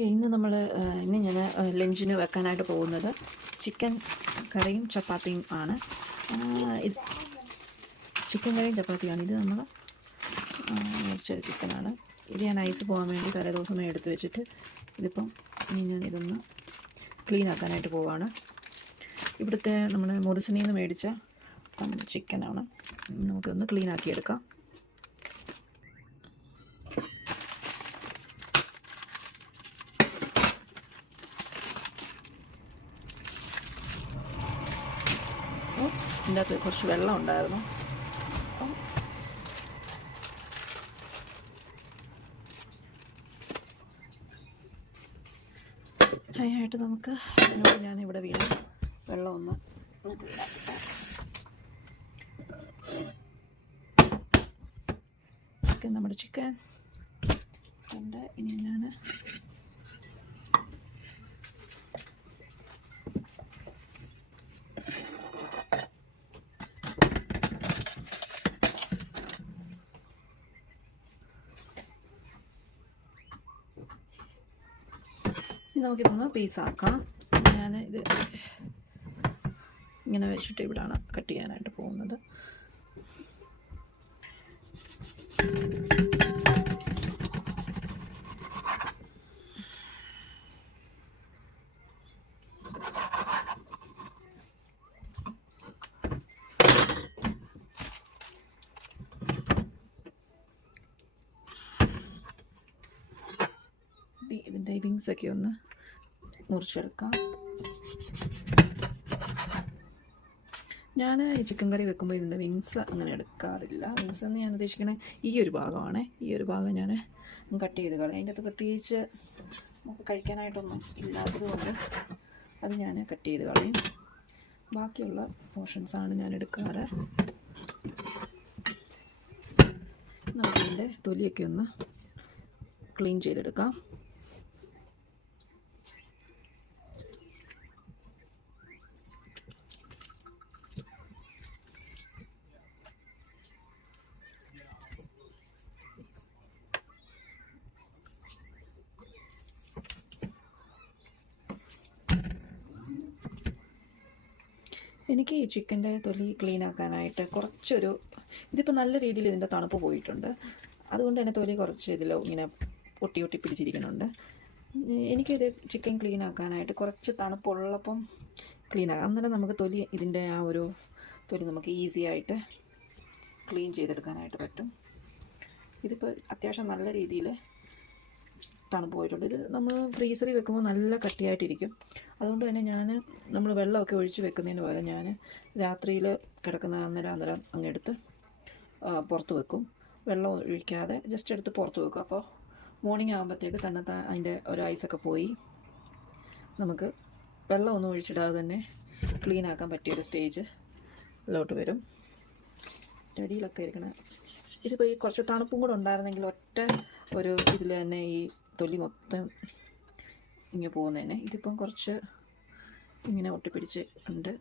ഇന്ന് ഞാൻ ലഞ്ചിന് വെക്കാനായിട്ട് പോകുന്നത് ചിക്കൻ കറിയും ചപ്പാത്തിയും ആണ്. ഇത് ചിക്കൻ കറിയും ചപ്പാത്തിയാണ്. ഇത് നമ്മൾ മേടിച്ച ചിക്കനാണ്. ഇത് ഞാൻ ഐസ് പോകാൻ വേണ്ടി തലേദിവസമേ എടുത്ത് വെച്ചിട്ട് ഇതിപ്പം ഇതൊന്ന് ക്ലീൻ ആക്കാനായിട്ട് പോവാണ്. ഇവിടുത്തെ നമ്മുടെ മുറിസിനിൽ നിന്ന് മേടിച്ച ചിക്കനാണ്. നമുക്കൊന്ന് ക്ലീൻ ആക്കിയെടുക്കാം. ഇതിൻ്റെ അകത്ത് കുറച്ച് വെള്ളം ഉണ്ടായിരുന്നു. അതിനായിട്ട് നമുക്ക് ഞാനിവിടെ വീണ്ടും വെള്ളം ഒന്ന് നമ്മുടെ ചിക്കൻ ഉണ്ട്. ഇനി ഞാൻ നമുക്കിതൊന്ന് പീസാക്കാം. ഞാൻ ഇത് ഇങ്ങനെ വെച്ചിട്ട് ഇവിടെയാണ് കട്ട് ചെയ്യാനായിട്ട് പോകുന്നത്. ഇതിൻ്റെ വിങ്സൊക്കെ ഒന്ന് മുറിച്ചെടുക്കാം. ഞാൻ ഈ ചിക്കൻ കറി വെക്കുമ്പോൾ ഇതിൻ്റെ വിങ്സ് അങ്ങനെ എടുക്കാറില്ല. വിങ്സ് എന്ന് ഞാൻ ഉദ്ദേശിക്കണേ ഈ ഒരു ഭാഗമാണ്. ഈ ഒരു ഭാഗം ഞാൻ കട്ട് ചെയ്ത് കളയും. അതിൻ്റെ അകത്ത് പ്രത്യേകിച്ച് നമുക്ക് കഴിക്കാനായിട്ടൊന്നും ഇല്ലാത്തത് കൊണ്ട് അത് ഞാൻ കട്ട് ചെയ്ത് കളയും. ബാക്കിയുള്ള പോർഷൻസാണ് ഞാൻ എടുക്കാറ്. നമുക്കിതിൻ്റെ തൊലിയൊക്കെ ഒന്ന് ക്ലീൻ ചെയ്തെടുക്കാം. എനിക്ക് ഈ ചിക്കൻ്റെ തൊലി ക്ലീൻ ആക്കാനായിട്ട് ഇതിപ്പോൾ നല്ല രീതിയിൽ ഇതിൻ്റെ തണുപ്പ് പോയിട്ടുണ്ട്. അതുകൊണ്ട് തന്നെ തൊലി കുറച്ച് ഇങ്ങനെ ഒട്ടി പിടിച്ചിരിക്കുന്നുണ്ട്. എനിക്കിത് ചിക്കൻ ക്ലീൻ ആക്കാനായിട്ട് കുറച്ച് തണുപ്പുള്ളപ്പം ക്ലീൻ ആക്കാം. അന്നേരം നമുക്ക് ഇതിൻ്റെ ആ ഒരു തൊലി നമുക്ക് ഈസി ആയിട്ട് ക്ലീൻ ചെയ്തെടുക്കാനായിട്ട് പറ്റും. ഇതിപ്പോൾ അത്യാവശ്യം നല്ല രീതിയിൽ തണുപ്പ് പോയിട്ടുണ്ട്. ഇത് നമ്മൾ ഫ്രീസറിൽ വെക്കുമ്പോൾ നല്ല കട്ടിയായിട്ടിരിക്കും. അതുകൊണ്ട് തന്നെ നമ്മൾ വെള്ളമൊക്കെ ഒഴിച്ച് വെക്കുന്നതിന് പകരം ഞാൻ രാത്രിയിൽ കിടക്കുന്ന അന്നേരം അങ്ങെടുത്ത് പുറത്ത് വെക്കും. വെള്ളം ഒഴിക്കാതെ ജസ്റ്റ് എടുത്ത് പുറത്ത് വെക്കും. അപ്പോൾ മോർണിംഗ് ആകുമ്പോഴത്തേക്ക് തന്നെ അതിൻ്റെ ഒരു ഐസൊക്കെ പോയി നമുക്ക് വെള്ളമൊന്നും ഒഴിച്ചിടാതെ തന്നെ ക്ലീൻ ആക്കാൻ പറ്റിയൊരു സ്റ്റേജിലോട്ട് വരും. അടിയിലൊക്കെ ഇരിക്കണം. ഇതിപ്പോൾ ഈ കുറച്ച് തണുപ്പും കൂടെ ഉണ്ടായിരുന്നെങ്കിൽ ഒറ്റ ഒരു ഇതിൽ തന്നെ ഈ തൊലി മൊത്തം ഇങ്ങനെ പോകുന്നതന്നെ. ഇതിപ്പം കുറച്ച് ഇങ്ങനെ ഒട്ടിപ്പിടിച്ച് ഉണ്ട്.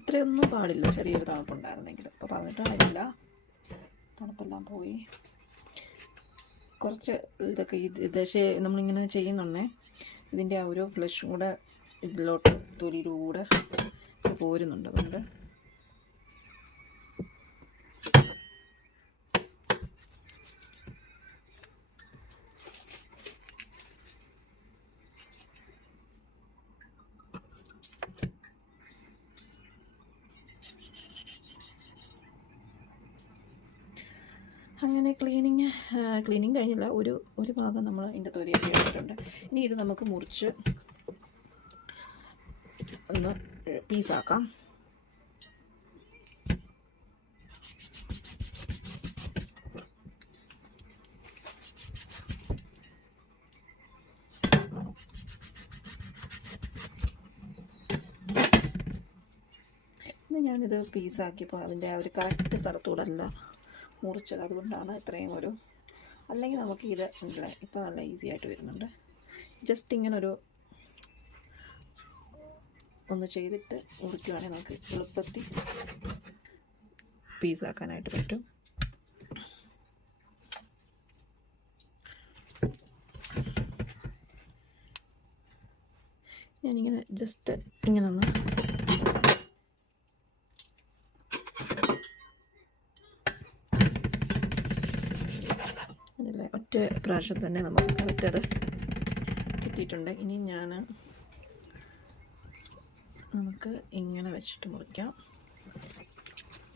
ഇത്രയൊന്നും പാടില്ല. ചെറിയൊരു തണുപ്പുണ്ടായിരുന്നെങ്കിൽ. ഇപ്പോൾ പറഞ്ഞിട്ട് കാര്യമില്ല. തണുപ്പെല്ലാം പോയി. കുറച്ച് ഇതൊക്കെ നമ്മളിങ്ങനെ ചെയ്യുന്നുണ്ടേ. ഇതിൻ്റെ ആ ഒരു ഫ്ലഷും കൂടെ ഇതിലോട്ട് തൊലിയിലൂടെ പോരുന്നുണ്ട്. അതുകൊണ്ട് അങ്ങനെ ക്ലീനിങ് കഴിഞ്ഞില്ല. ഒരു ഭാഗം നമ്മൾ ഇതിൻ്റെ തൊലിയൊക്കെ എടുത്തിട്ടുണ്ട്. ഇനി ഇത് നമുക്ക് മുറിച്ച് ഒന്ന് പീസാക്കാം. ഞാനിത് പീസാക്കിയപ്പോൾ അതിൻ്റെ ആ ഒരു കറക്റ്റ് സ്ഥലത്തൂടെ അല്ല മുറിച്ചത്, അതുകൊണ്ടാണ് ഇത്രയും ഒരു, അല്ലെങ്കിൽ നമുക്ക് ഇത് ഉണ്ടല്ലേ ഇപ്പോൾ നല്ല ഈസി ആയിട്ട് വരുന്നുണ്ട്. ജസ്റ്റ് ഇങ്ങനൊരു ഒന്ന് ചെയ്തിട്ട് മുറിക്കുവാണെങ്കിൽ നമുക്ക് എളുപ്പത്തിൽ പീസാക്കാനായിട്ട് പറ്റും. ഞാനിങ്ങനെ ജസ്റ്റ് ഇങ്ങനെ ഒന്ന് അതല്ലേ ഒറ്റ പ്രാവശ്യം തന്നെ നമുക്ക് കറക്റ്റ് അത് കിട്ടിയിട്ടുണ്ട്. ഇനി നമുക്ക് ഇങ്ങനെ വെച്ചിട്ട് മുറിക്കാം.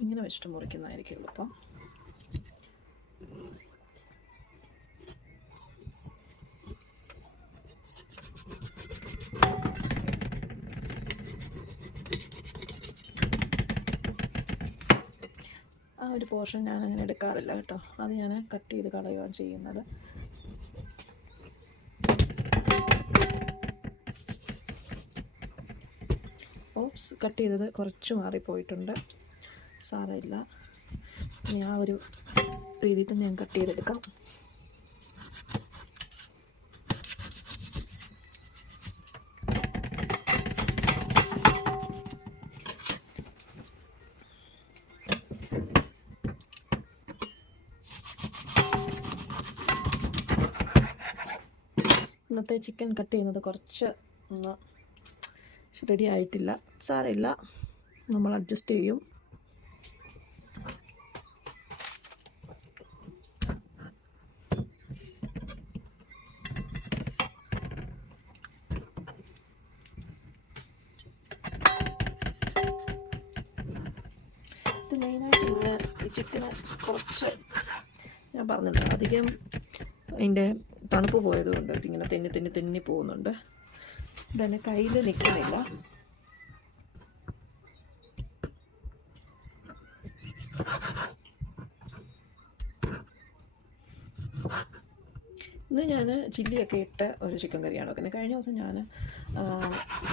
ഇങ്ങനെ വെച്ചിട്ട് മുറിക്കുന്നതായിരിക്കും എളുപ്പം. ആ ഒരു പോർഷൻ ഞാൻ അങ്ങനെ എടുക്കാറില്ല കേട്ടോ, അത് ഞാൻ കട്ട് ചെയ്ത് കളയുകയാണ് ചെയ്യുന്നത്. ഓപ്സ്, കട്ട് ചെയ്തത് കുറച്ച് മാറിപ്പോയിട്ടുണ്ട്, സാരമില്ല. ഇനി ആ ഒരു രീതിയിൽ തന്നെ ഞാൻ കട്ട് ചെയ്തെടുക്കാം. ഇന്നത്തെ ചിക്കൻ കട്ട് ചെയ്യുന്നത് കുറച്ച് ഒന്ന് റെഡി ആയിട്ടില്ല, സാരമില്ല, നമ്മൾ അഡ്ജസ്റ്റ് ചെയ്യും. ഇത് മെയിനായിട്ട് ഇങ്ങനെ ഈ ചിക്കന് കുറച്ച് ഞാൻ പറഞ്ഞില്ല, അധികം അതിൻ്റെ തണുപ്പ് പോയതുകൊണ്ട് ഇതിങ്ങനെ തെന്നി പോകുന്നുണ്ട്. ഇവിടെ തന്നെ കയ്യിൽ നിൽക്കുന്നില്ല. ഇന്ന് ഞാൻ ചില്ലിയൊക്കെ ഇട്ട ഒരു ചിക്കൻ കറിയാണ് വെക്കുന്നത്. കഴിഞ്ഞ ദിവസം ഞാൻ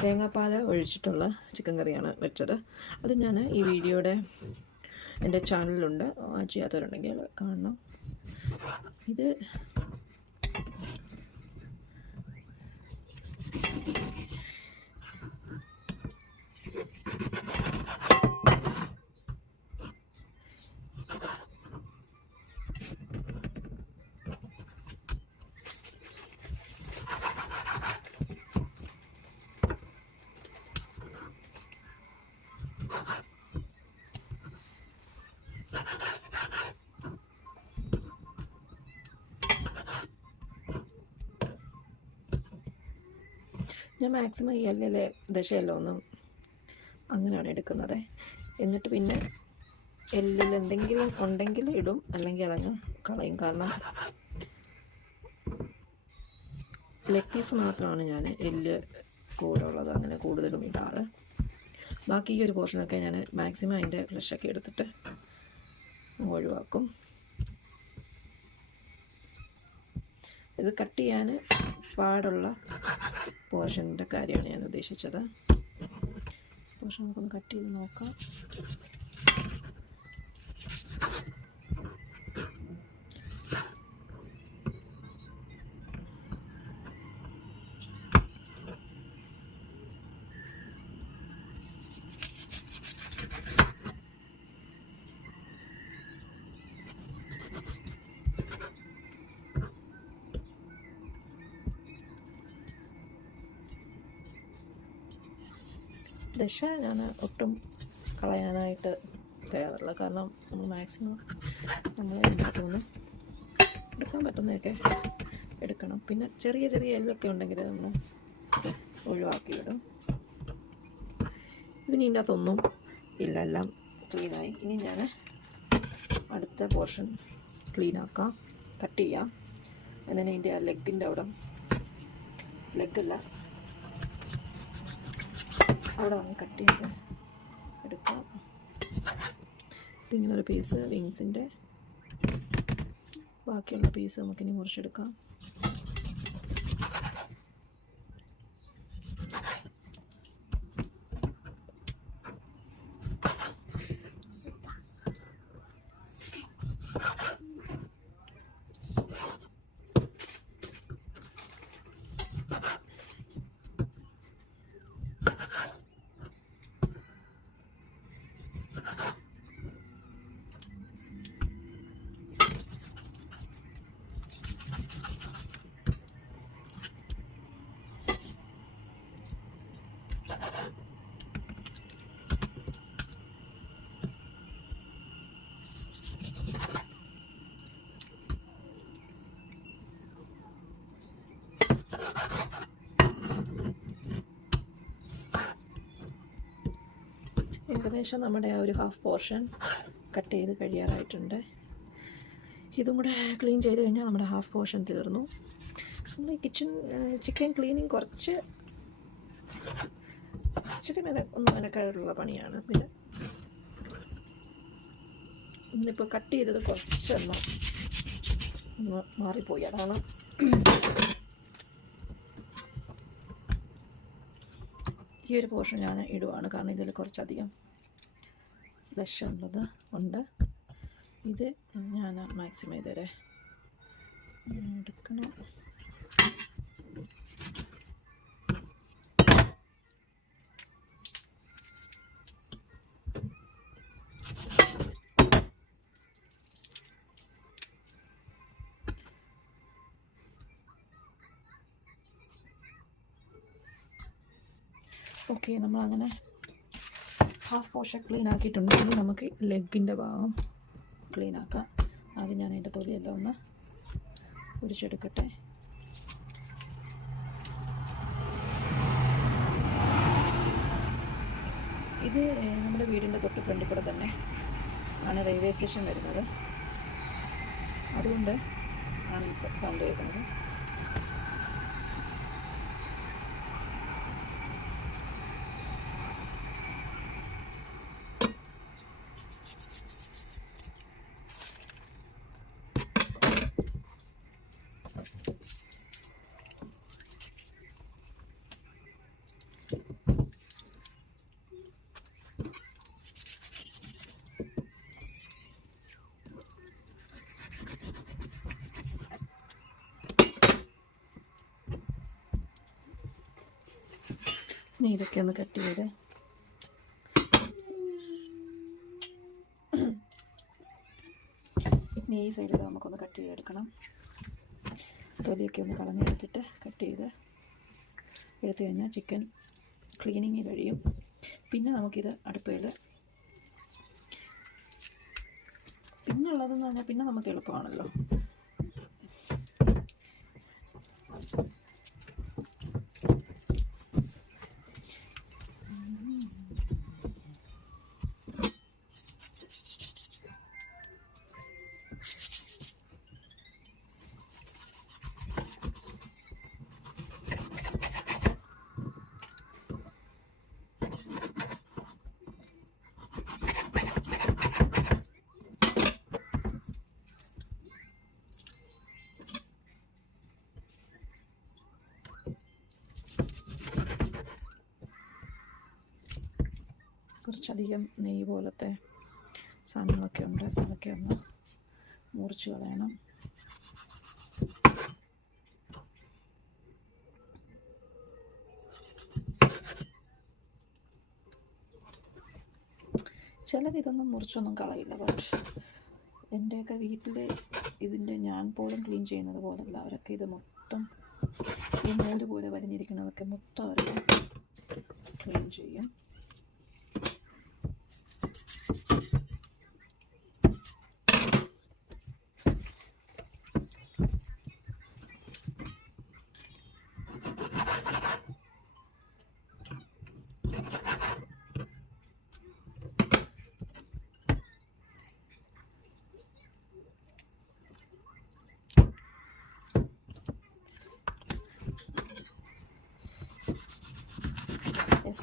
തേങ്ങാപ്പാൽ ഒഴിച്ചിട്ടുള്ള ചിക്കൻ കറിയാണ് വെച്ചത്. അത് ഞാൻ ഈ വീഡിയോയുടെ എൻ്റെ ചാനലിലുണ്ട്, ചെയ്യാത്തവരുണ്ടെങ്കിൽ കാണണം. ഇത് ഞാൻ മാക്സിമം ഈ എല്ലിലെ ദശയെല്ലാം ഒന്നും അങ്ങനെയാണ് എടുക്കുന്നത്. എന്നിട്ട് പിന്നെ എല്ലിൽ എന്തെങ്കിലും ഉണ്ടെങ്കിൽ ഇടും, അല്ലെങ്കിൽ അതങ്ങ് കളയും. കാരണം ലെഗ് പീസ് മാത്രമാണ് ഞാൻ എല്ല് കൂടെ ഉള്ളത് അങ്ങനെ കൂടുതലും ഇടാറ്. ബാക്കി ഈ ഒരു പോർഷനൊക്കെ ഞാൻ മാക്സിമം അതിൻ്റെ ഫ്ലഷൊക്കെ എടുത്തിട്ട് ഒഴിവാക്കും. ഇത് കട്ട് ചെയ്യാൻ പാടുള്ള പോർഷൻ്റെ കാര്യമാണ് ഞാൻ ഉദ്ദേശിച്ചത്. പോർഷൻ നമുക്കൊന്ന് കട്ട് ചെയ്ത് നോക്കാം. ദശ ഞാൻ ഒട്ടും കളയാനായിട്ട് തയ്യാറില്ല. കാരണം നമ്മൾ മാക്സിമം ഇതിനകത്തുനിന്ന് എടുക്കാൻ പറ്റുന്നതൊക്കെ എടുക്കണം. പിന്നെ ചെറിയ ചെറിയ എല്ലൊക്കെ ഉണ്ടെങ്കിൽ നമ്മൾ ഒഴിവാക്കിയിടും. ഇതിന് ഇതിൻ്റെ അകത്തൊന്നും ഇല്ല, എല്ലാം ക്ലീനായി. ഇനി ഞാൻ അടുത്ത പോർഷൻ ക്ലീനാക്കാം, കട്ട് ചെയ്യാം. അങ്ങനെ ഇതിൻ്റെ ആ ലെഗിൻ്റെ അവിടെ, ലെഗല്ല അവിടെ വന്ന് കട്ട് ചെയ്ത് എടുക്കാം. ഇതിങ്ങനൊരു പീസ് വിങ്സിൻ്റെ ബാക്കിയുള്ള പീസ് നമുക്കിനി മുറിച്ചെടുക്കാം. ഏകദേശം നമ്മുടെ ആ ഒരു ഹാഫ് പോർഷൻ കട്ട് ചെയ്ത് കഴിയാറായിട്ടുണ്ട്. ഇതും കൂടെ ക്ലീൻ ചെയ്ത് കഴിഞ്ഞാൽ നമ്മുടെ ഹാഫ് പോർഷൻ തീർന്നു. നമ്മൾ ഈ ചിക്കൻ ക്ലീനിങ് ഇച്ചിരി മെനക്കായിട്ടുള്ള പണിയാണ്. പിന്നെ ഇന്നിപ്പോൾ കട്ട് ചെയ്തത് കുറച്ചൊന്ന് മാറിപ്പോയി, അതാണ്. ഈ ഒരു പോർഷൻ ഞാൻ ഇടുവാണ്, കാരണം ഇതിൽ കുറച്ചധികം ഫ്ലഷ് ഉണ്ട്. ഇത് ഞാൻ മാക്സിമം ഇതുവരെ എടുക്കണം. ഓക്കെ, നമ്മളങ്ങനെ ഹാഫ് പോർഷൻ ക്ലീൻ ആക്കിയിട്ടുണ്ട്. ഇനി നമുക്ക് ലെഗിൻ്റെ ഭാഗം ക്ലീൻ ആക്കാം. ആദ്യം ഞാൻ അതിൻ്റെ തൊലിയെല്ലാം ഒന്ന് ഉരിച്ചെടുക്കട്ടെ. ഇത് നമ്മുടെ വീടിൻ്റെ തൊട്ട് ഫ്രണ്ടിൽ കൂടെ തന്നെ ആണ് റെയിൽവേ സ്റ്റേഷൻ വരുന്നത്, അതുകൊണ്ട് ആണ് ഇപ്പോൾ സൗണ്ട് കേൾക്കുന്നത്. ഇനി ഇതൊക്കെ ഒന്ന് കട്ട് ചെയ്ത് ഇനി ഈ സൈഡിൽ നമുക്കൊന്ന് കട്ട് ചെയ്തെടുക്കണം. തൊലിയൊക്കെ ഒന്ന് കളഞ്ഞെടുത്തിട്ട് കട്ട് ചെയ്ത് എടുത്തു കഴിഞ്ഞാൽ ചിക്കൻ ക്ലീനിങ് കഴിയും. പിന്നെ നമുക്കിത് അടുപ്പയിൽ പിന്നുള്ളതെന്ന് പറഞ്ഞാൽ പിന്നെ നമുക്ക് എളുപ്പമാണല്ലോ. കുറച്ചധികം നെയ്യ് പോലത്തെ സാധനങ്ങളൊക്കെ ഉണ്ട്, അതൊക്കെ ഒന്ന് മുറിച്ച് കളയണം. ചിലരിതൊന്നും മുറിച്ചൊന്നും കളയില്ല, പക്ഷേ എൻ്റെയൊക്കെ വീട്ടിൽ ഇതിൻ്റെ ഞാൻ പോലും ക്ലീൻ ചെയ്യുന്നത് പോലല്ല. അവരൊക്കെ ഇത് മൊത്തം ഈ നൂല് പോലെ വലിഞ്ഞിരിക്കുന്നതൊക്കെ മൊത്തം അവരൊക്കെ ക്ലീൻ ചെയ്യും.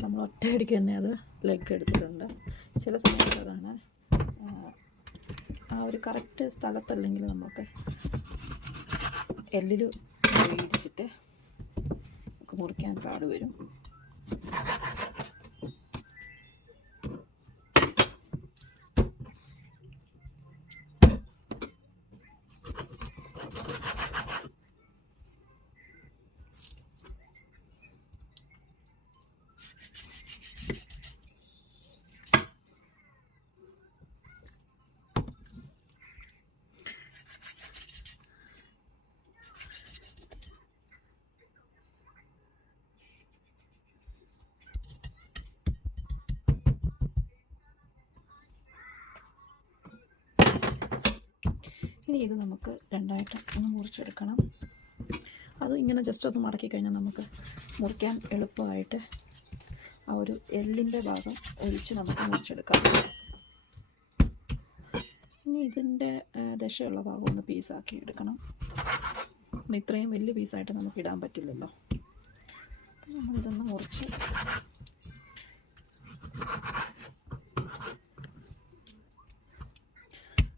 നമ്മൾ ഒറ്റയടിക്ക് തന്നെ അത് ലെഗ് എടുത്തിട്ടുണ്ട്. ചില സമയത്ത് അതാണ് ആ ഒരു കറക്റ്റ് സ്ഥലത്തല്ലെങ്കിൽ നമുക്ക് എല്ലിൽ ഇടിച്ചിട്ട് നമുക്ക് മുറിക്കാൻ പാട് വരും. ഇനി ഇത് നമുക്ക് രണ്ടായിട്ട് ഒന്ന് മുറിച്ചെടുക്കണം. അത് ഇങ്ങനെ ജസ്റ്റ് ഒന്ന് മടക്കി കഴിഞ്ഞാൽ നമുക്ക് മുറിക്കാൻ എളുപ്പമായിട്ട് ആ ഒരു എല്ലിൻ്റെ ഭാഗം ഒഴിച്ച് നമുക്ക് മുറിച്ചെടുക്കാം. ഇനി ഇതിൻ്റെ ദശയുള്ള ഭാഗം ഒന്ന് പീസാക്കി എടുക്കണം. ഇത്രയും വലിയ പീസായിട്ട് നമുക്ക് ഇടാൻ പറ്റില്ലല്ലോ. നമ്മളിതൊന്ന് മുറിച്ച്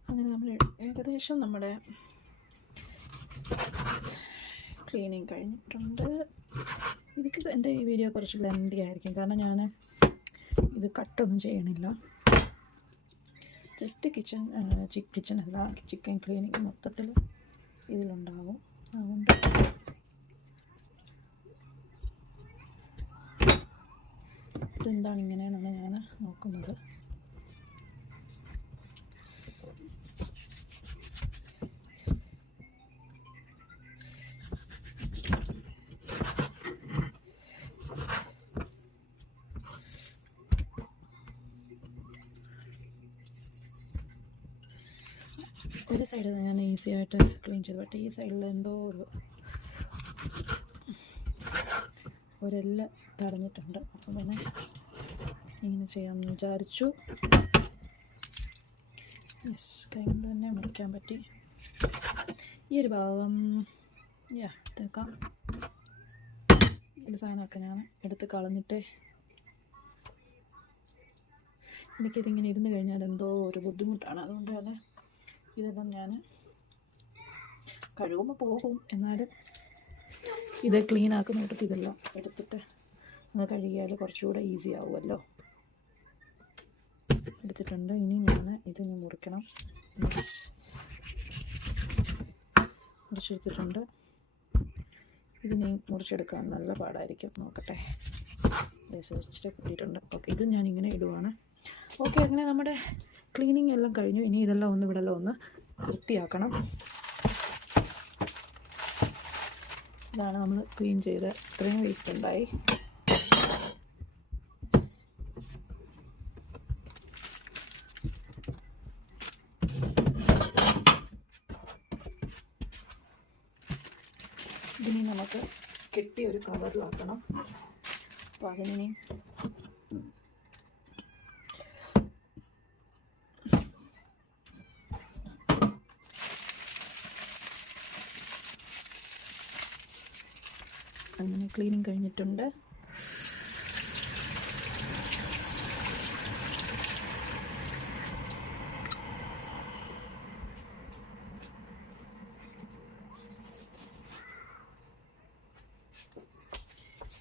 അങ്ങനെ നമ്മൾ ഏകദേശം നമ്മുടെ ക്ലീനിങ് കഴിഞ്ഞിട്ടുണ്ട്. എനിക്ക് എൻ്റെ ഈ വീഡിയോ കുറച്ച് ലെന്തി ആയിരിക്കും, കാരണം ഞാൻ ഇത് കട്ടൊന്നും ചെയ്യണില്ല. ജസ്റ്റ് കിച്ചണല്ല, ചിക്കൻ ക്ലീനിങ് മൊത്തത്തിൽ ഇതിലുണ്ടാവും. അതുകൊണ്ട് ഇതെന്താണ് ഇങ്ങനെയെന്നാണ് ഞാൻ നോക്കുന്നത്. ഒരു സൈഡ് ഞാൻ ഈസി ആയിട്ട് ക്ലീൻ ചെയ്തു, പക്ഷേ ഈ സൈഡിൽ എന്തോ ഒരെല്ലാം തടഞ്ഞിട്ടുണ്ട്. അപ്പം പിന്നെ ഇങ്ങനെ ചെയ്യാമെന്ന് വിചാരിച്ചു. യെസ്, കൈ കൊണ്ട് തന്നെ മുറിക്കാൻ പറ്റി. ഈ ഒരു ഭാഗം തേക്കാം. ഈ സാധനമൊക്കെ ഞാൻ എടുത്ത് കളഞ്ഞിട്ട്, എനിക്കിതിങ്ങനെ ഇരുന്ന് കഴിഞ്ഞാൽ എന്തോ ഒരു ബുദ്ധിമുട്ടാണ്. അതുകൊണ്ട് തന്നെ ഇതെല്ലാം ഞാൻ കഴുകുമ്പോൾ പോകും, എന്നാലും ഇത് ക്ലീൻ ആക്കുന്ന കൂട്ടത്തിൽ ഇതെല്ലാം എടുത്തിട്ട് അത് കഴുകിയാൽ കുറച്ചുകൂടെ ഈസി ആവുമല്ലോ. എടുത്തിട്ടുണ്ട്. ഇനി ഞാൻ ഇതിന് മുറിക്കണം. മുറിച്ചെടുത്തിട്ടുണ്ട്. ഇതിനി മുറിച്ചെടുക്കാൻ നല്ല പാടായിരിക്കും. നോക്കട്ടെ, ഇച്ചിരി കൂട്ടിയിട്ടുണ്ട്. ഓക്കെ, ഇത് ഞാനിങ്ങനെ ഇടുവാണ്. ഓക്കെ, അങ്ങനെ നമ്മുടെ ക്ലീനിങ് എല്ലാം കഴിഞ്ഞു. ഇനി ഇതെല്ലാം ഒന്ന് ഇവിടെല്ലാം ഒന്ന് വൃത്തിയാക്കണം. ഇതാണ് നമ്മൾ ക്ലീൻ ചെയ്ത് ഇത്രയും വേസ്റ്റ് ഉണ്ടായി. ഇതിനി നമുക്ക് കെട്ടി ഒരു കവറിലാക്കണം. അപ്പോൾ അതിനി അങ്ങനെ ക്ലീനിങ് കഴിഞ്ഞിട്ടുണ്ട്.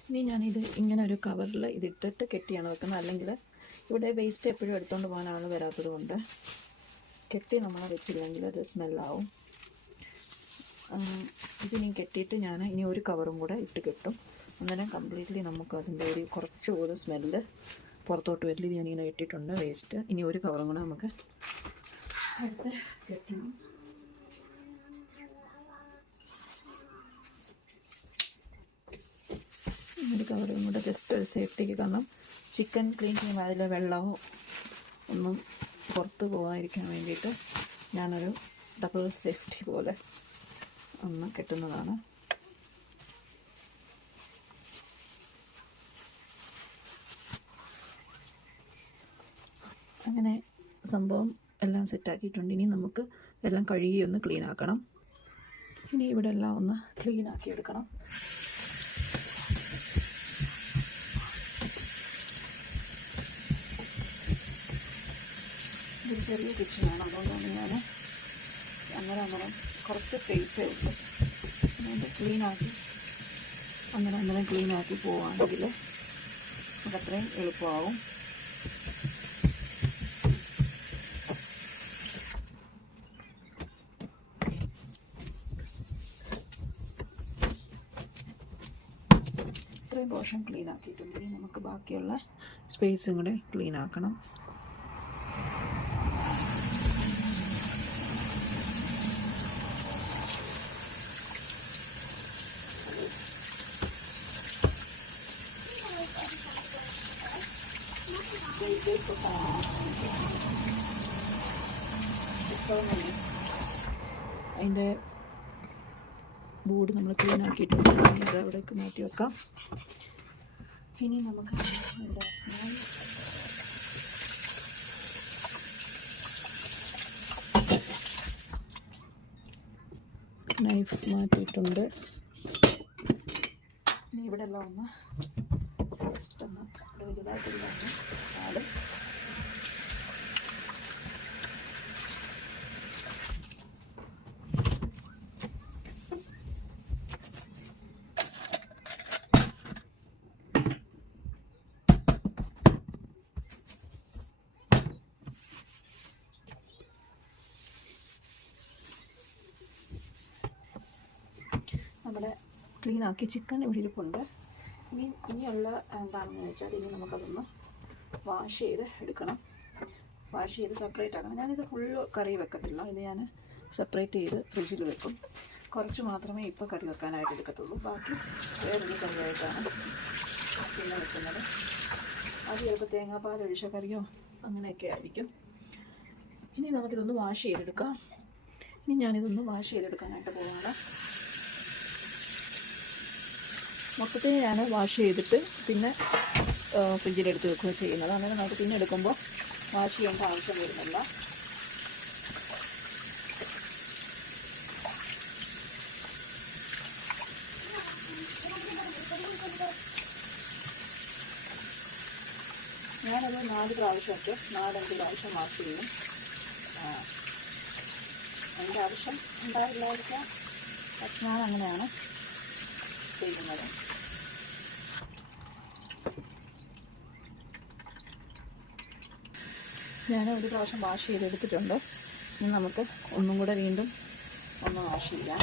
ഇനി ഞാനിത് ഇങ്ങനെ ഒരു കവറിൽ ഇതിട്ടിട്ട് കെട്ടിയാണ് വെക്കുന്നത്. അല്ലെങ്കിൽ ഇവിടെ വേസ്റ്റ് എപ്പോഴും എടുത്തുകൊണ്ട് പോകാൻ ആൾ വരാത്തത് കൊണ്ട് കെട്ടി നമ്മൾ വെച്ചില്ലെങ്കിൽ അത് സ്മെല്ലാവും. ഇതിനി കെട്ടിയിട്ട് ഞാൻ ഇനി ഒരു കവറും കൂടെ ഇട്ട് കെട്ടും. അന്നേരം കംപ്ലീറ്റ്ലി നമുക്ക് അതിൻ്റെ ഒരു കുറച്ച് പോലും സ്മെല്ല് പുറത്തോട്ട് വരില്ല. ഇത് ഞാനിങ്ങനെ കെട്ടിയിട്ടുണ്ട് വേസ്റ്റ്. ഇനി ഒരു കവറും കൂടെ നമുക്ക് അടുത്ത് കെട്ടണം. ഒരു കവറും കൂടെ ജസ്റ്റ് ഒരു സേഫ്റ്റിക്ക്, കാരണം ചിക്കൻ ക്ലീൻ ചെയ്യുമ്പോൾ അതിലെ വെള്ളമോ ഒന്നും പുറത്ത് പോകാതിരിക്കാൻ വേണ്ടിയിട്ട് ഞാനൊരു ഡബിൾ സേഫ്റ്റി പോലെ ഒന്ന് കെട്ടുന്നതാണ്. അങ്ങനെ സംഭവം എല്ലാം സെറ്റാക്കിയിട്ടുണ്ട്. ഇനി നമുക്ക് എല്ലാം കഴുകി ഒന്ന് ക്ലീൻ ആക്കണം. ഇനി ഇവിടെ എല്ലാം ഒന്ന് ക്ലീൻ ആക്കി എടുക്കണം. ഇതൊരു ചെറിയ കിച്ചണാണ്, അതുകൊണ്ടാണ് ഞാൻ അങ്ങനെ കുറച്ച് സ്പേസേ ഉള്ളൂ. അതുകൊണ്ട് അങ്ങനെ ക്ലീൻ ആക്കി പോവുകയാണെങ്കിൽ അതത്രയും എളുപ്പമാവും. ഇത്രയും പോർഷൻ ക്ലീൻ ആക്കിയിട്ടുണ്ടെങ്കിൽ നമുക്ക് ബാക്കിയുള്ള സ്പേസും കൂടെ ക്ലീൻ ആക്കണം. അതിൻ്റെ ബോർഡ് നമ്മൾ ക്ലീൻ ആക്കിയിട്ടുണ്ട്. അത് അവിടേക്ക് മാറ്റി വെക്കാം. ഇനി നമുക്ക് എൻ്റെ നൈഫ് മാറ്റിയിട്ടുണ്ട്. ഇനി ഇവിടെ എല്ലാം ഒന്ന് ജസ്റ്റ് ഒന്ന് വലുതായിട്ടില്ല ആടും. നമ്മുടെ ക്ലീനാക്കി ചിക്കൻ ഇവിടെ ഇരിപ്പുണ്ട്. ഇനിയുള്ള എന്താണെന്ന് വെച്ചാൽ ഇനി നമുക്കതൊന്ന് വാഷ് ചെയ്ത് എടുക്കണം. വാഷ് ചെയ്ത് സെപ്പറേറ്റ് ആക്കണം. ഞാനിത് ഫുള്ള് കറി വെക്കത്തില്ല. ഇത് ഞാൻ സെപ്പറേറ്റ് ചെയ്ത് ഫ്രിഡ്ജിൽ വെക്കും. കുറച്ച് മാത്രമേ ഇപ്പോൾ കറി വെക്കാനായിട്ട് എടുക്കത്തുള്ളൂ. ബാക്കി വേറൊരു കറിയായിട്ടാണ് പിന്നെ വെക്കുന്നത്. അത് ചിലപ്പോൾ തേങ്ങാപ്പാൽ ഒഴിച്ച കറിയോ അങ്ങനെയൊക്കെ ആയിരിക്കും. ഇനി നമുക്കിതൊന്ന് വാഷ് ചെയ്തെടുക്കാം. ഇനി ഞാനിതൊന്ന് വാഷ് ചെയ്തെടുക്കാനായിട്ട് പോവുകയാണ്. മൊത്തത്തിൽ ഞാൻ വാഷ് ചെയ്തിട്ട് പിന്നെ ഫ്രിഡ്ജിലെടുത്ത് വെക്കുകയോ ചെയ്യുന്നത്. അങ്ങനെ നമുക്ക് പിന്നെ എടുക്കുമ്പോൾ വാഷ് ചെയ്യേണ്ട ആവശ്യം വരുന്നില്ല. ഞാനത് 4 പ്രാവശ്യമൊക്കെ 4-5 പ്രാവശ്യം വാഷ് ചെയ്യും. അതിൻ്റെ ആവശ്യം ഉണ്ടാവില്ലായിരിക്കാം. പക്ഷെ ഞാൻ അങ്ങനെയാണ് ചെയ്യുന്നത്. ഞാൻ ഒരു പ്രാവശ്യം വാഷ് ചെയ്തെടുത്തിട്ടുണ്ട്. ഇനി നമുക്ക് ഒന്നും കൂടെ വീണ്ടും ഒന്ന് വാഷ് ചെയ്യാം.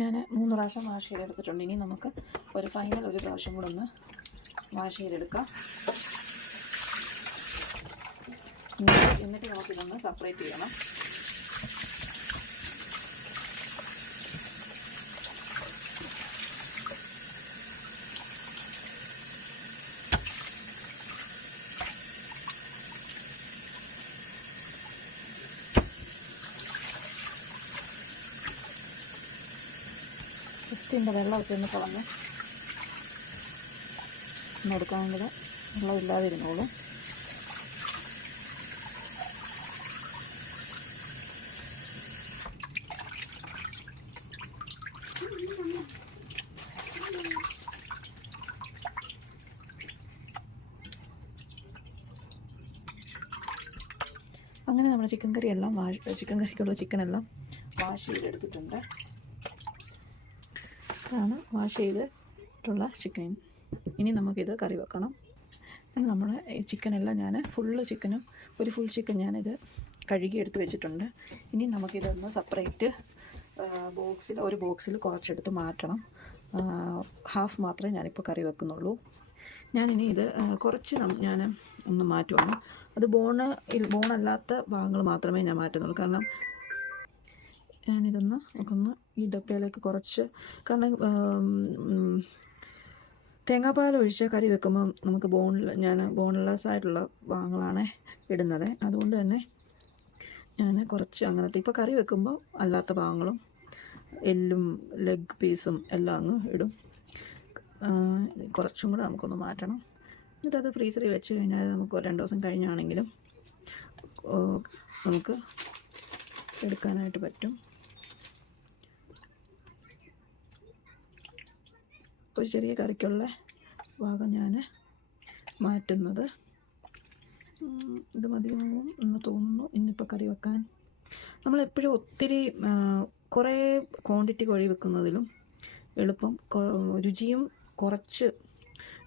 ഞാൻ 3 പ്രാവശ്യം വാഷ് ചെയ്തെടുത്തിട്ടുണ്ട്. ഇനി നമുക്ക് ഒരു ഫൈനൽ ഒരു പ്രാവശ്യം കൂടെ ഒന്ന് വാഷ് ചെയ്തെടുക്കാം. എന്നിട്ട് നമുക്കിതൊന്ന് സെപ്പറേറ്റ് ചെയ്യണം. ജസ്റ്റ് ഇതിൻ്റെ വെള്ളമൊക്കെ ഒന്ന് കളഞ്ഞ് എടുക്കാമെങ്കിൽ വെള്ളമില്ലാതിരുന്നോളൂ. അങ്ങനെ നമ്മുടെ ചിക്കൻ കറിക്കുള്ള ചിക്കനെല്ലാം വാഷ് ചെയ്തെടുത്തിട്ടുണ്ട്. ഇതാണ് വാഷ് ചെയ്തിട്ടുള്ള ചിക്കൻ. ഇനി നമുക്കിത് കറി വെക്കണം. പിന്നെ നമ്മൾ ചിക്കനെല്ലാം ഞാൻ ഫുൾ ചിക്കൻ ഞാനിത് കഴുകി എടുത്ത് വെച്ചിട്ടുണ്ട്. ഇനി നമുക്കിതൊന്ന് സെപ്പറേറ്റ് ഒരു ബോക്സിൽ കുറച്ചെടുത്ത് മാറ്റണം. ഹാഫ് മാത്രമേ ഞാനിപ്പോൾ കറി വെക്കുന്നുള്ളൂ. ഞാനിനി ഇത് കുറച്ച് ഞാൻ ഒന്ന് മാറ്റുവാണ്. അത് ബോണല്ലാത്ത ഭാഗങ്ങൾ മാത്രമേ ഞാൻ മാറ്റുന്നുള്ളൂ. കാരണം ഞാനിതൊന്ന് നമുക്കൊന്ന് ഈ ഡപ്പയിലേക്ക് കുറച്ച്, കാരണം തേങ്ങാപ്പാൽ ഒഴിച്ച് കറി വെക്കുമ്പം നമുക്ക് ഞാൻ ബോൺലെസ് ആയിട്ടുള്ള ഭാഗങ്ങളാണ് ഇടുന്നത്. അതുകൊണ്ട് തന്നെ ഞാൻ കുറച്ച് അങ്ങനത്തെ ഇപ്പോൾ കറി വെക്കുമ്പോൾ അല്ലാത്ത ഭാഗങ്ങളും എല്ലും ലെഗ് പീസും എല്ലാം അങ്ങ് ഇടും. കുറച്ചും കൂടെ നമുക്കൊന്ന് മാറ്റണം. എന്നിട്ടത് ഫ്രീസറിൽ വെച്ച് കഴിഞ്ഞാൽ നമുക്ക് 2 ദിവസം കഴിഞ്ഞാണെങ്കിലും നമുക്ക് എടുക്കാനായിട്ട് പറ്റും. ഒരു ചെറിയ കറിക്കുള്ള ഭാഗം ഞാൻ മാറ്റുന്നത്. ഇത് മതിയാവും എന്ന് തോന്നുന്നു. ഇന്നിപ്പോൾ കറി വെക്കാൻ നമ്മളെപ്പോഴും ഒത്തിരി കുറേ ക്വാണ്ടിറ്റി കറി വെക്കുന്നതിലും എളുപ്പം രുചിയും കുറച്ച്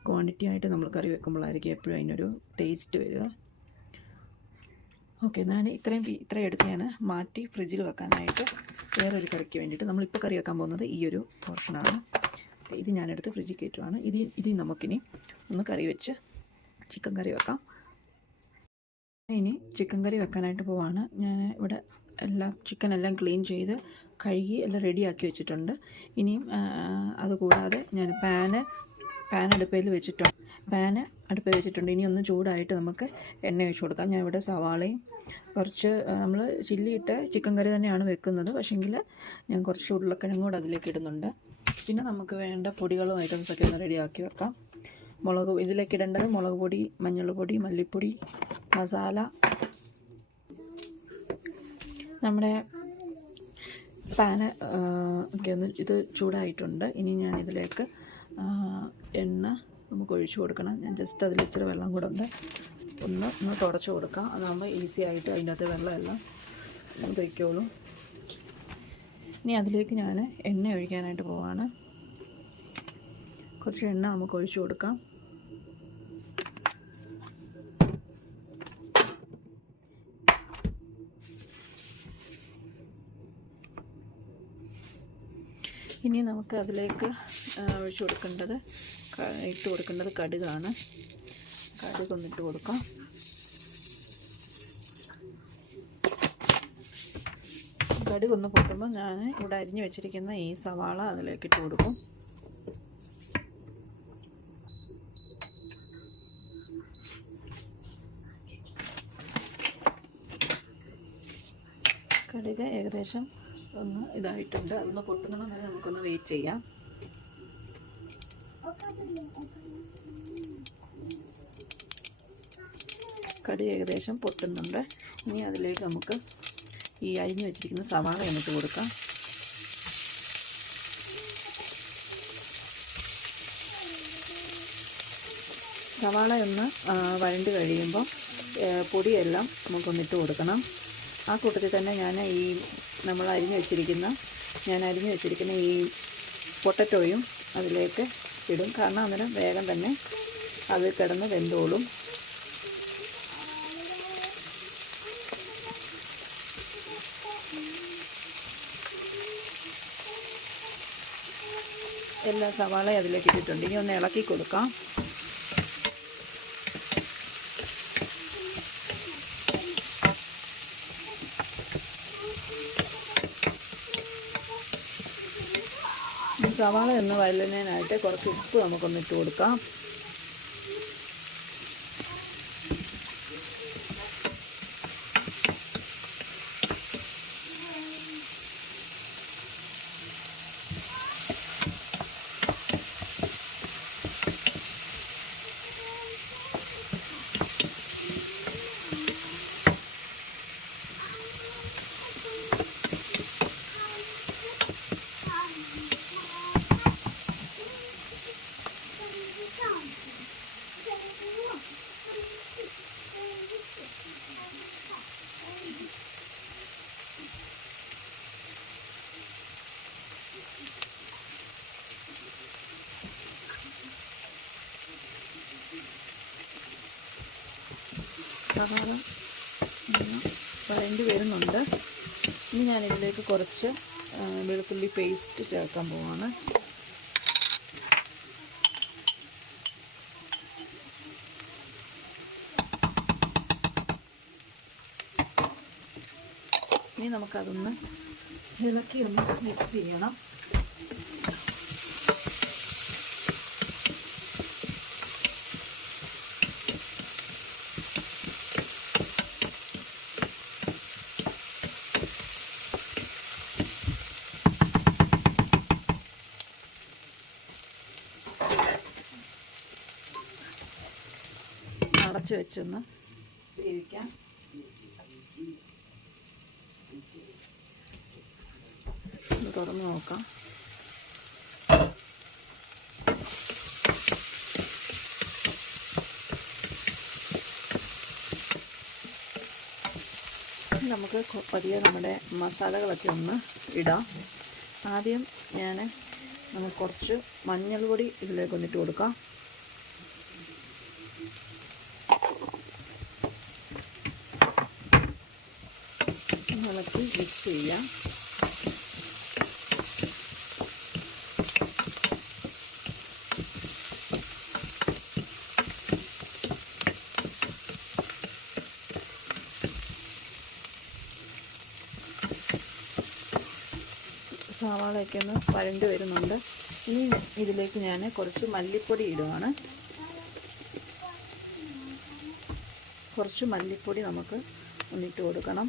ക്വാണ്ടിറ്റി ആയിട്ട് നമ്മൾ കറി വെക്കുമ്പോഴായിരിക്കും എപ്പോഴും അതിനൊരു ടേസ്റ്റ് വരിക. ഓക്കെ, ഞാൻ ഇത്രയും എടുത്ത് ഞാൻ മാറ്റി ഫ്രിഡ്ജിൽ വെക്കാനായിട്ട് വേറൊരു കറിക്ക് വേണ്ടിയിട്ട്. നമ്മളിപ്പോൾ കറി വെക്കാൻ പോകുന്നത് ഈ ഒരു പോർഷനാണ്. ഇത് ഞാനെടുത്ത് ഫ്രിഡ്ജിൽ കയറ്റുവാണ്. ഇത് നമുക്കിനി ഒന്ന് കറി വെച്ച് ചിക്കൻ കറി വെക്കാം. ഇനി ചിക്കൻ കറി വെക്കാനായിട്ട് പോവാണ്. ഞാൻ ഇവിടെ ചിക്കനെല്ലാം ക്ലീൻ ചെയ്ത് കഴുകി എല്ലാം റെഡിയാക്കി വെച്ചിട്ടുണ്ട്. ഇനിയും അതുകൂടാതെ ഞാൻ പാന് പാൻ അടുപ്പിൽ വെച്ചിട്ടുണ്ട്. ഇനി ഒന്ന് ചൂടായിട്ട് നമുക്ക് എണ്ണ ഒഴിച്ച് കൊടുക്കാം. ഞാൻ ഇവിടെ സവാളയും കുറച്ച് നമ്മൾ ചില്ലിയിട്ട് ചിക്കൻ കറി തന്നെയാണ് വെക്കുന്നത്, പക്ഷേങ്കിൽ ഞാൻ കുറച്ച് ഉരുളക്കിഴങ്ങ് കൂടെ അതിലേക്ക് ഇടുന്നുണ്ട്. പിന്നെ നമുക്ക് വേണ്ട പൊടികളും ഐറ്റംസൊക്കെ ഒന്ന് റെഡിയാക്കി വെക്കാം. ഇതിലേക്ക് ഇടേണ്ടത് മുളക് പൊടി, മഞ്ഞൾപ്പൊടി, മല്ലിപ്പൊടി, മസാല. നമ്മുടെ പാന് ഒക്കെ ഒന്ന് ഇത് ചൂടായിട്ടുണ്ട്. ഇനി ഞാൻ ഇതിലേക്ക് എണ്ണ നമുക്ക് ഒഴിച്ചു കൊടുക്കണം. ഞാൻ ജസ്റ്റ് അതിൽ ഇച്ചിരി വെള്ളം കൂടെ ഉണ്ട്, ഒന്ന് തുടച്ചു കൊടുക്കാം. അതാകുമ്പോൾ ഈസി ആയിട്ട് അതിൻ്റെ അകത്ത് വെള്ളമെല്ലാം പൊയ്ക്കോളും. ഇനി അതിലേക്ക് ഞാൻ എണ്ണ ഒഴിക്കാനായിട്ട് പോവാണ്. കുറച്ച് എണ്ണ നമുക്ക് ഒഴിച്ചു കൊടുക്കാം. ഇനി നമുക്ക് അതിലേക്ക് ഇട്ട് കൊടുക്കേണ്ടത് കടുകാണ്. കടുകൊന്നിട്ട് കൊടുക്കാം. കടുകൊന്ന് പൊട്ടുമ്പോൾ ഞാൻ ഇവിടെ അരിഞ്ഞു വെച്ചിരിക്കുന്ന ഈ സവാള അതിലേക്ക് ഇട്ട് കൊടുക്കും. കടുക് ഏകദേശം ഒന്ന് ഇതായിട്ടുണ്ട്. അതൊന്ന് പൊട്ടുന്നത് വരെ നമുക്കൊന്ന് വെയിറ്റ് ചെയ്യാം. കടുക് ഏകദേശം പൊട്ടുന്നുണ്ട്. ഇനി അതിലേക്ക് നമുക്ക് ഈ അരിഞ്ഞു വെച്ചിരിക്കുന്ന സവാള എന്നിട്ട് കൊടുക്കാം. സവാള ഒന്ന് വഴണ്ട് കഴിയുമ്പോൾ പൊടിയെല്ലാം നമുക്കൊന്നിട്ട് കൊടുക്കണം. ആ കൂട്ടത്തിൽ തന്നെ ഞാൻ അരിഞ്ഞു വെച്ചിരിക്കുന്ന ഈ പൊട്ടറ്റോയും അതിലേക്ക് ഇടും. കാരണം അന്നേരം വേഗം തന്നെ അത് കിടന്ന് വെന്തോളും. എല്ലാ സവാളയും അതിലേക്ക് ഇട്ടിട്ടുണ്ട്. ഇനി ഒന്ന് ഇളക്കി കൊടുക്കാം. സവാള ഒന്ന് വഴലുന്നതിനായിട്ട് കുറച്ച് ഉപ്പ് നമുക്കൊന്ന് ഇട്ട് കൊടുക്കാം. സവാള വഴണ്ടി വരുന്നുണ്ട്. ഇനി ഞാനിതിലേക്ക് കുറച്ച് വെളുത്തുള്ളി പേസ്റ്റ് ചേർക്കാൻ പോവാണ്. ഇനി നമുക്കതൊന്ന് ഇളക്കി ഒന്ന് മിക്സ് ചെയ്യണം. അടച്ചു വെച്ചൊന്ന് വേവിക്കാം. ഒന്ന് തുറന്ന് നോക്കാം. നമുക്ക് പതിയെ നമ്മുടെ മസാലകളൊക്കെ ഒന്ന് ഇടാം. ആദ്യം നമുക്ക് കുറച്ച് മഞ്ഞൾപ്പൊടി ഇതിലേക്ക് ഒന്നിട്ട് കൊടുക്കാം. ഇളക്കി മിക്സ് ചെയ്യാം. സവാളയൊക്കെ ഒന്ന് വഴണ്ട് വരുന്നുണ്ട്. ഇനി ഇതിലേക്ക് ഞാൻ കുറച്ച് മല്ലിപ്പൊടി ഇടുവാണ്. കുറച്ച് മല്ലിപ്പൊടി നമുക്ക് ഒന്നിട്ട് കൊടുക്കണം.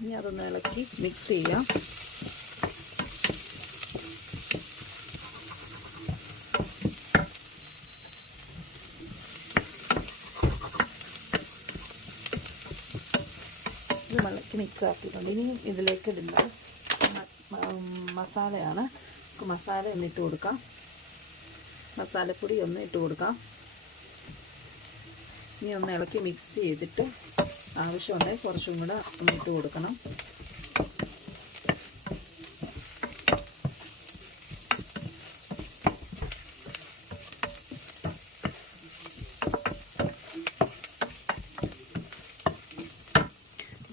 ഇനി അതൊന്ന് ഇളക്കി മിക്സ് ചെയ്യാം. ഇത് ഇളക്കി മിക്സ് ആക്കിയിട്ടുണ്ട്. ഇനി ഇതിലേക്ക് ഇടുന്നത് മസാലയാണ്. മസാല ഒന്നിട്ട് കൊടുക്കാം. മസാലപ്പൊടി ഒന്ന് ഇട്ട് കൊടുക്കാം. ഇനി ഒന്ന് ഇളക്കി മിക്സ് ചെയ്തിട്ട് ആവശ്യമുണ്ടെങ്കിൽ കുറച്ചും കൂടെ ഒന്നിട്ട് കൊടുക്കണം.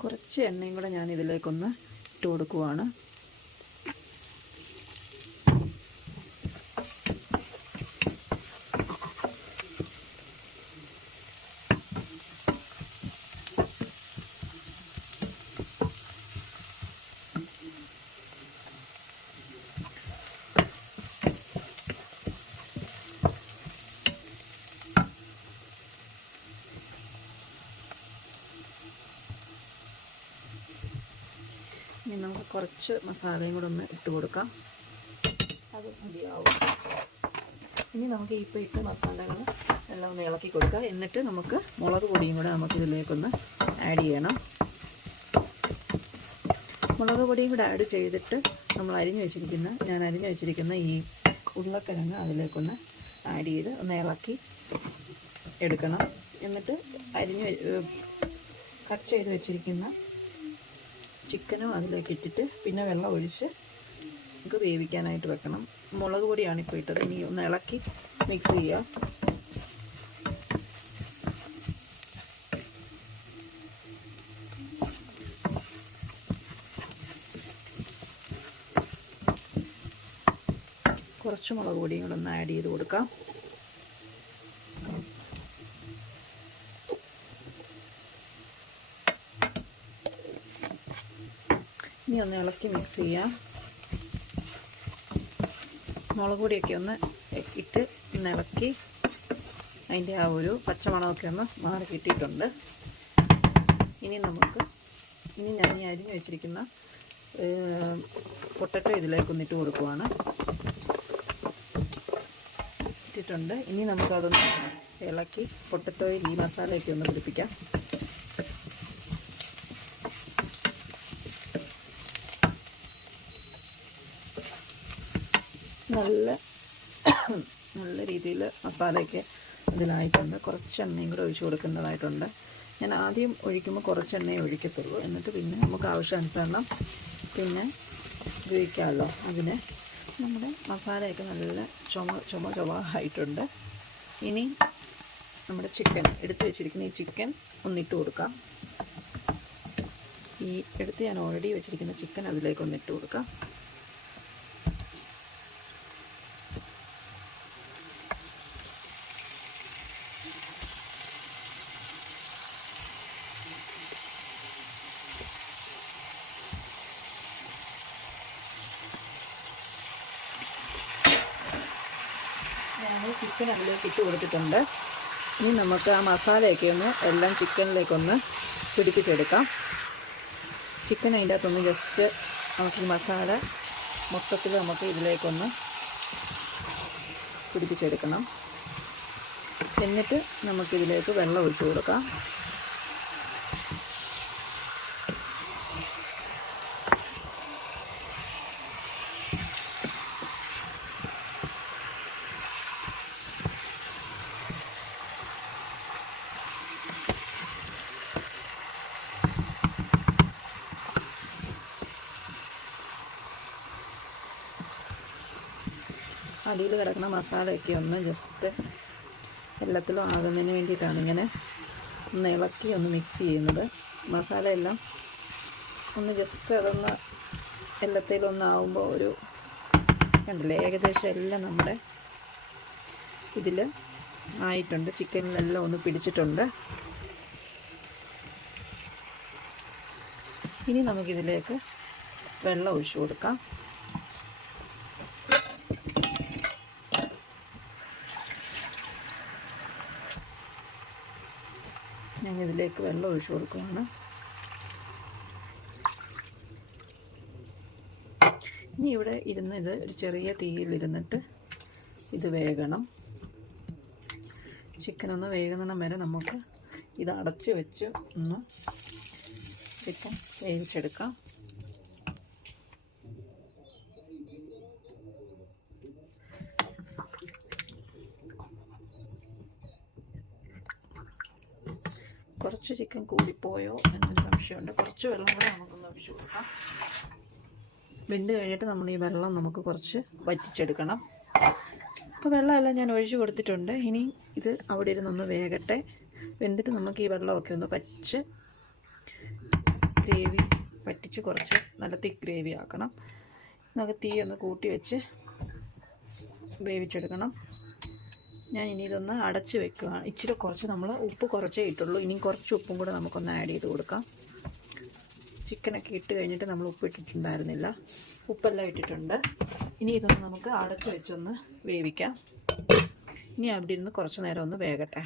കുറച്ച് എണ്ണയും കൂടെ ഞാൻ ഇതിലേക്കൊന്ന് ഇട്ട് കൊടുക്കുവാണ്. ഇനി നമുക്ക് കുറച്ച് മസാലയും കൂടെ ഒന്ന് ഇട്ട് കൊടുക്കാം. അത് മതിയാവും. ഇനി നമുക്ക് ഇപ്പോൾ ഇട്ട് മസാലകൾ എല്ലാം ഒന്ന് ഇളക്കി കൊടുക്കാം. എന്നിട്ട് നമുക്ക് മുളക് പൊടിയും കൂടെ നമുക്ക് ഇതിലേക്കൊന്ന് ആഡ് ചെയ്യണം. മുളക് പൊടിയും കൂടെ ആഡ് ചെയ്തിട്ട് നമ്മൾ ഞാൻ അരിഞ്ഞു വെച്ചിരിക്കുന്ന ഈ ഉരുളക്കിഴങ്ങ് അതിലേക്കൊന്ന് ആഡ് ചെയ്ത് ഒന്ന് ഇളക്കി എടുക്കണം. എന്നിട്ട് കട്ട് ചെയ്ത് വെച്ചിരിക്കുന്ന ചിക്കനും അതിലേക്ക് ഇട്ടിട്ട് പിന്നെ വെള്ളം ഒഴിച്ച് നമുക്ക് വേവിക്കാനായിട്ട് വെക്കണം. മുളക് പൊടിയാണ് ഇപ്പോൾ ഇട്ടത്. ഇനി ഒന്ന് ഇളക്കി മിക്സ് ചെയ്യുക. കുറച്ച് മുളക് പൊടിയും കൂടെ ഒന്ന് ആഡ് ചെയ്ത് കൊടുക്കാം. ഇനി ഒന്ന് ഇളക്കി മിക്സ് ചെയ്യാം. മുളക് പൊടിയൊക്കെ ഒന്ന് ഇട്ട് ഒന്ന് ഇളക്കി അതിൻ്റെ ആ ഒരു പച്ചമണമൊക്കെ ഒന്ന് മാറി കിട്ടിയിട്ടുണ്ട്. ഇനി ഞാൻ ഈ അരിഞ്ഞു വെച്ചിരിക്കുന്ന പൊട്ടറ്റോ ഇതിലേക്കൊന്നിട്ട് കൊടുക്കുവാണ്. ഇട്ടിട്ടുണ്ട്. ഇനി നമുക്കതൊന്ന് ഇളക്കി പൊട്ടറ്റോയിൽ ഈ മസാലയൊക്കെ ഒന്ന് പിടിപ്പിക്കാം. നല്ല രീതിയിൽ മസാലയൊക്കെ ഇതിലായിട്ടുണ്ട്. കുറച്ച് എണ്ണയും കൂടെ ഒഴിച്ച് കൊടുക്കേണ്ടതായിട്ടുണ്ട്. ഞാൻ ആദ്യം ഒഴിക്കുമ്പോൾ കുറച്ച് എണ്ണയെ ഒഴിക്കത്തുള്ളൂ. എന്നിട്ട് പിന്നെ നമുക്ക് ആവശ്യാനുസരണം പിന്നെ ഉപയോഗിക്കാമല്ലോ. അതിന് നമ്മുടെ മസാലയൊക്കെ നല്ല ചുമ ആയിട്ടുണ്ട്. ഇനി നമ്മുടെ ചിക്കൻ എടുത്ത് വെച്ചിരിക്കുന്ന ഈ ചിക്കൻ ഒന്നിട്ട് കൊടുക്കാം. ഞാൻ ഓൾറെഡി വെച്ചിരിക്കുന്ന ചിക്കൻ അതിലേക്ക് ഒന്നിട്ട് കൊടുക്കാം. ചിക്കൻ അതിലേക്ക് ഇട്ട് കൊടുത്തിട്ടുണ്ട്. ഇനി നമുക്ക് ആ മസാലയൊക്കെ എല്ലാം ചിക്കനിലേക്കൊന്ന് പിടിപ്പിച്ചെടുക്കാം. ചിക്കൻ അതിൻ്റെ അകത്തൊന്ന് ജസ്റ്റ് നമുക്ക് ഈ മസാല മൊത്തത്തിൽ നമുക്ക് ഇതിലേക്കൊന്ന് പിടിപ്പിച്ചെടുക്കണം. എന്നിട്ട് നമുക്കിതിലേക്ക് വെള്ളം ഒഴിച്ച് കൊടുക്കാം. അടിയിൽ കിടക്കുന്ന മസാലയൊക്കെ ഒന്ന് ജസ്റ്റ് എല്ലാത്തിലും ആകുന്നതിന് വേണ്ടിയിട്ടാണ് ഇങ്ങനെ ഒന്ന് ഇളക്കി ഒന്ന് മിക്സ് ചെയ്യുന്നത്. മസാല എല്ലാം ഒന്ന് ജസ്റ്റ് അതൊന്ന് എല്ലാത്തിലും ഒന്നാവുമ്പോൾ ഒരു കണ്ടില്ലേ, ഏകദേശം എല്ലാം നമ്മുടെ ഇതിൽ ആയിട്ടുണ്ട്. ചിക്കനിലെല്ലാം ഒന്ന് പിടിച്ചിട്ടുണ്ട്. ഇനി നമുക്കിതിലേക്ക് വെള്ളം ഒഴിച്ചു കൊടുക്കാം. ഞാൻ ഇതിലേക്ക് വെള്ളം ഒഴിച്ചു കൊടുക്കുകയാണ്. ഇനി ഇവിടെ ഇരുന്ന് ഇത് ഒരു ചെറിയ തീയിലിരുന്നിട്ട് ഇത് വേകണം. ചിക്കൻ ഒന്ന് വേകുന്നിടം വരെ നമുക്ക് ഇത് അടച്ച് വെച്ച് ഒന്ന് ചിക്കൻ വേവിച്ചെടുക്കാം. കുറച്ച് ചിക്കൻ കൂടിപ്പോയോ എന്നൊരു സംശയമുണ്ട്. കുറച്ച് വെള്ളം കൂടെ നമുക്കൊന്ന് ഒഴിച്ചു കൊടുക്കാം. വെന്ത് കഴിഞ്ഞിട്ട് നമ്മൾ ഈ വെള്ളം നമുക്ക് കുറച്ച് വറ്റിച്ചെടുക്കണം. അപ്പോൾ വെള്ളമെല്ലാം ഞാൻ ഒഴിച്ചു കൊടുത്തിട്ടുണ്ട്. ഇനി ഇത് അവിടെ ഇരുന്നൊന്ന് വേകട്ടെ. വെന്തിട്ട് നമുക്ക് ഈ വെള്ളമൊക്കെ ഒന്ന് ഗ്രേവി വറ്റിച്ച് കുറച്ച് നല്ല തിക്ക് ഗ്രേവി ആക്കണം. നമുക്ക് തീ ഒന്ന് കൂട്ടി വെച്ച് വേവിച്ചെടുക്കണം. ഞാൻ ഇനി ഇതൊന്ന് അടച്ച് വെക്കുകയാണ്. ഇച്ചിരി കുറച്ച് നമ്മൾ ഉപ്പ് കുറച്ചേ ഇട്ടുള്ളൂ. ഇനി കുറച്ച് ഉപ്പും കൂടെ നമുക്കൊന്ന് ആഡ് ചെയ്ത് കൊടുക്കാം. ചിക്കനൊക്കെ ഇട്ട് കഴിഞ്ഞിട്ട് നമ്മൾ ഉപ്പ് ഇട്ടിട്ടുണ്ടായിരുന്നില്ല. ഉപ്പെല്ലാം ഇട്ടിട്ടുണ്ട്. ഇനി ഇതൊന്ന് നമുക്ക് അടച്ച് വെച്ചൊന്ന് വേവിക്കാം. ഇനി അവിടെ ഇരുന്ന് കുറച്ച് നേരം ഒന്ന് വേകട്ടെ.